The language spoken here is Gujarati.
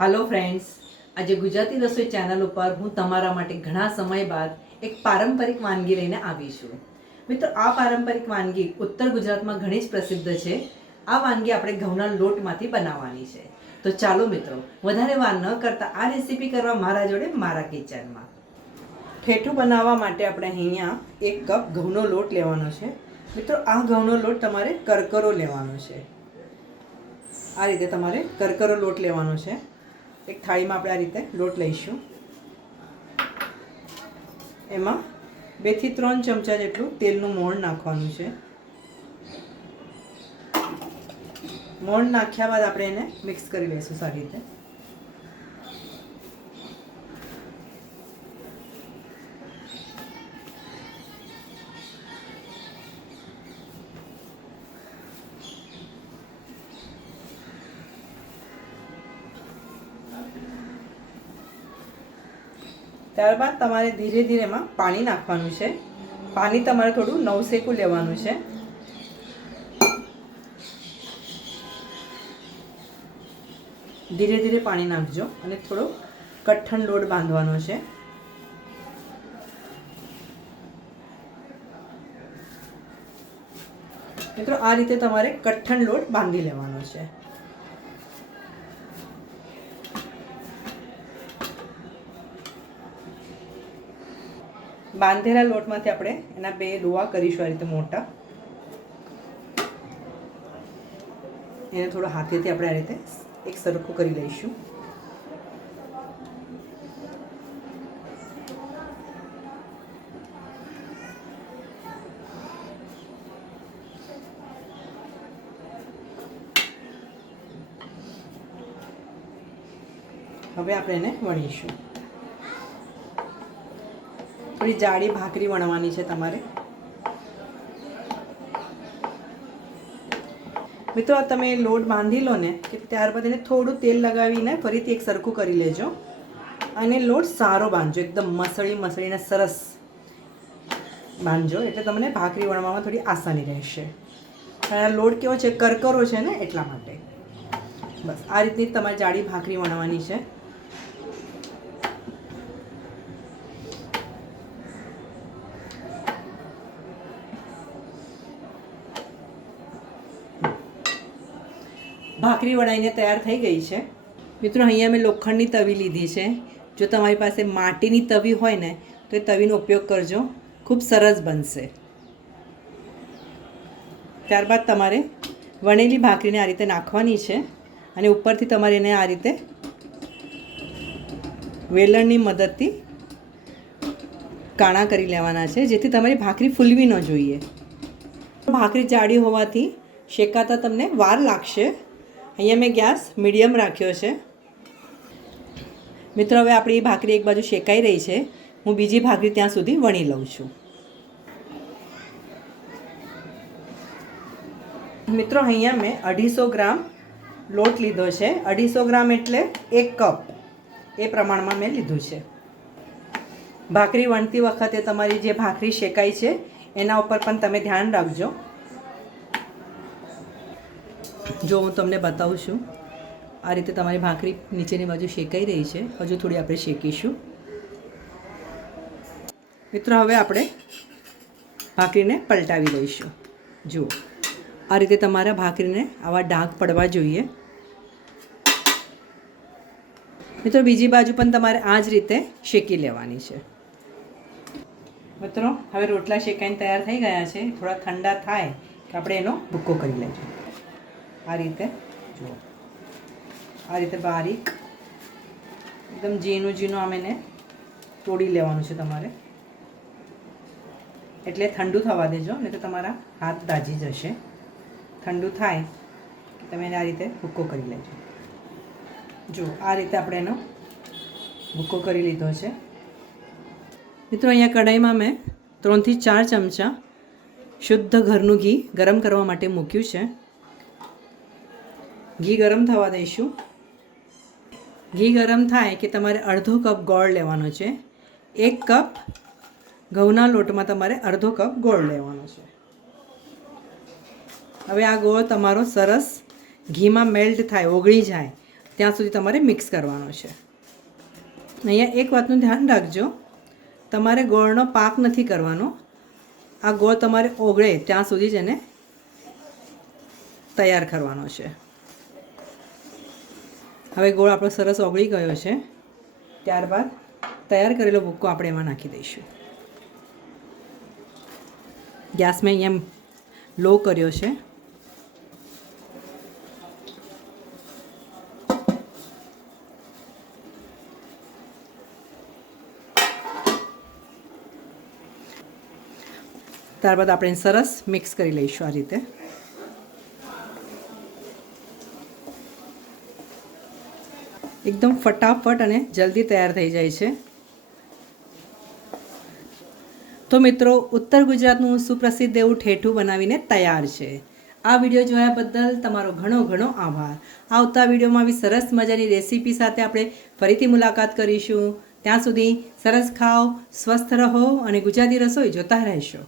હાલો ફ્રેન્ડ્સ, આજે ગુજરાતી રસોઈ ચેનલ ઉપર હું તમારા માટે ઘણા સમય બાદ એક પારંપરિક વાનગી લઈને આવી છું. મિત્રો, આ પારંપરિક વાનગી ઉત્તર ગુજરાતમાં ઘણી જ પ્રસિદ્ધ છે. આ વાનગી આપણે ઘઉંના લોટમાંથી બનાવવાની છે. તો ચાલો મિત્રો, વધારે વાર ન કરતા આ રેસીપી કરવા મારા જોડે મારા કિચનમાં. ઠેઠું બનાવવા માટે આપણે અહીંયા 1 કપ ઘઉંનો લોટ લેવાનો છે. મિત્રો, આ ઘઉંનો લોટ તમારે કરકરો લેવાનો છે. આ રીતે તમારે કરકરો લોટ લેવાનો છે. એક થાળીમાં આપણે આ રીતે લોટ લઈશું. એમાં 2 થી 3 ચમચા જેટલું તેલનું મોણ નાખવાનું છે. મોણ નાખ્યા બાદ આપણે એને મિક્સ કરી લઈશું સારી રીતે. ત્યારબાદ તમારે ધીરે ધીરે એમાં પાણી નાખવાનું છે. પાણી તમારે થોડું નવસેકું લેવાનું છે. ધીરે ધીરે પાણી નાખજો અને થોડો કઠણ લોટ બાંધવાનો છે. મિત્રો, આ રીતે તમારે કઠણ લોટ બાંધી લેવાનો છે. બાંધેલા લોટમાંથી આપણે એના 2 ડોવા કરીશું આ રીતે મોટા. એને થોડો હાથેથી આપણે આ રીતે એક સરખું કરી લઈશું. હવે આપણે એને વણીશું. થોડી જાડી ભાખરી વણવાની છે તમારે. મિત્રો, તમે લોટ બાંધી લો ને કે ત્યારબાદ એને થોડું તેલ લગાવીને ફરીથી એક સરખું કરી લેજો અને લોટ સારો બાંધજો. એકદમ મસળીને સરસ બાંધજો, એટલે તમને ભાખરી વણવામાં થોડી આસાની રહેશે. આ લોટ કેવો છે, કરકરો છે ને, એટલા માટે. બસ આ રીતની તમારે જાડી ભાખરી વણવાની છે. ભાખરી વણાઈને તૈયાર થઈ ગઈ છે. મિત્રો, અહીંયા મેં લોખંડની તવી લીધી છે. જો તમારી પાસે માટીની તવી હોય ને તો એ તવીનો ઉપયોગ કરજો, ખૂબ સરસ બનશે. ત્યારબાદ તમારે વણેલી ભાખરીને આ રીતે નાખવાની છે અને ઉપરથી તમારે એને આ રીતે વેલણની મદદથી કાણા કરી લેવાના છે, જેથી તમારી ભાખરી ફૂલવી ન જોઈએ. ભાખરી જાડી હોવાથી શેકાતા તમને વાર લાગશે. અહીંયા મેં ગેસ મીડિયમ રાખ્યો છે. મિત્રો, હવે આપણી ભાખરી એક બાજુ શેકાઈ રહી છે. હું બીજી ભાખરી ત્યાં સુધી વણી લઉં છું. મિત્રો, અહીંયા મેં 250 ગ્રામ લોટ લીધો છે. 250 ગ્રામ એટલે 1 કપ, એ પ્રમાણમાં મેં લીધું છે. ભાખરી વણતી વખતે તમારી જે ભાખરી શેકાઈ છે એના ઉપર પણ તમે ધ્યાન રાખજો. જો હું તમને બતાવું છું, આ રીતે તમારી ભાખરી નીચેની બાજુ શેકાઈ રહી છે. હજુ થોડી આપણે શેકીશું. મિત્રો, હવે આપણે ભાખરીને પલટાવી લઈશું. જુઓ, આ રીતે તમારા ભાખરીને આવા ડાઘ પડવા જોઈએ. મિત્રો, બીજી બાજુ પણ તમારે આ જ રીતે શેકી લેવાની છે. મિત્રો, હવે રોટલા શેકાઈને તૈયાર થઈ ગયા છે. થોડા ઠંડા થાય કે આપણે એનો ભૂક્કો કરી લઈશું. આ રીતે જુઓ, આ રીતે બારીક એકદમ ઝીણું આમ એને તોડી લેવાનું છે તમારે. એટલે ઠંડુ થવા દેજો, નહીં તો તમારા હાથ દાજી જશે. ઠંડુ થાય તમે એને આ રીતે ભૂક્કો કરી લેજો. જો આ રીતે આપણે એનો ભૂક્કો કરી લીધો છે. મિત્રો, અહીંયા કઢાઈમાં મેં 3 થી 4 ચમચા શુદ્ધ ઘરનું ઘી ગરમ કરવા માટે મૂક્યું છે. ઘી ગરમ થવા દઈશું. ઘી ગરમ થાય કે તમારે અડધો કપ ગોળ લેવાનો છે. 1 કપ ઘઉંના લોટમાં તમારે અડધો કપ ગોળ લેવાનો છે. હવે આ ગોળ તમારો સરસ ઘીમાં મેલ્ટ થાય, ઓગળી જાય, ત્યાં સુધી તમારે મિક્સ કરવાનો છે. અહીંયા એક વાતનું ધ્યાન રાખજો, તમારે ગોળનો પાક નથી કરવાનો. આ ગોળ તમારે ઓગળે ત્યાં સુધી જ એને તૈયાર કરવાનો છે. હવે ગોળ આપણો સરસ ઓગળી ગયો છે. ત્યારબાદ તૈયાર કરેલો ભૂક્કો આપણે એમાં નાખી દઈશું. ગેસ મેં અહીંયા લો કર્યો છે. ત્યારબાદ આપણે સરસ મિક્સ કરી લઈશું આ રીતે. એકદમ ફટાફટ અને જલ્દી તૈયાર થઈ જાય છે. તો મિત્રો, ઉત્તર ગુજરાતનું સુપ્રસિદ્ધ એવું ઠેઠું બનાવીને તૈયાર છે. આ વિડીયો જોયા બદલ તમારો ઘણો ઘણો આભાર. આવતા વિડીયોમાં આવી સરસ મજાની રેસીપી સાથે આપણે ફરીથી મુલાકાત કરીશું. ત્યાં સુધી સરસ ખાઓ, સ્વસ્થ રહો અને ગુજરાતી રસોઈ જોતા રહેશો.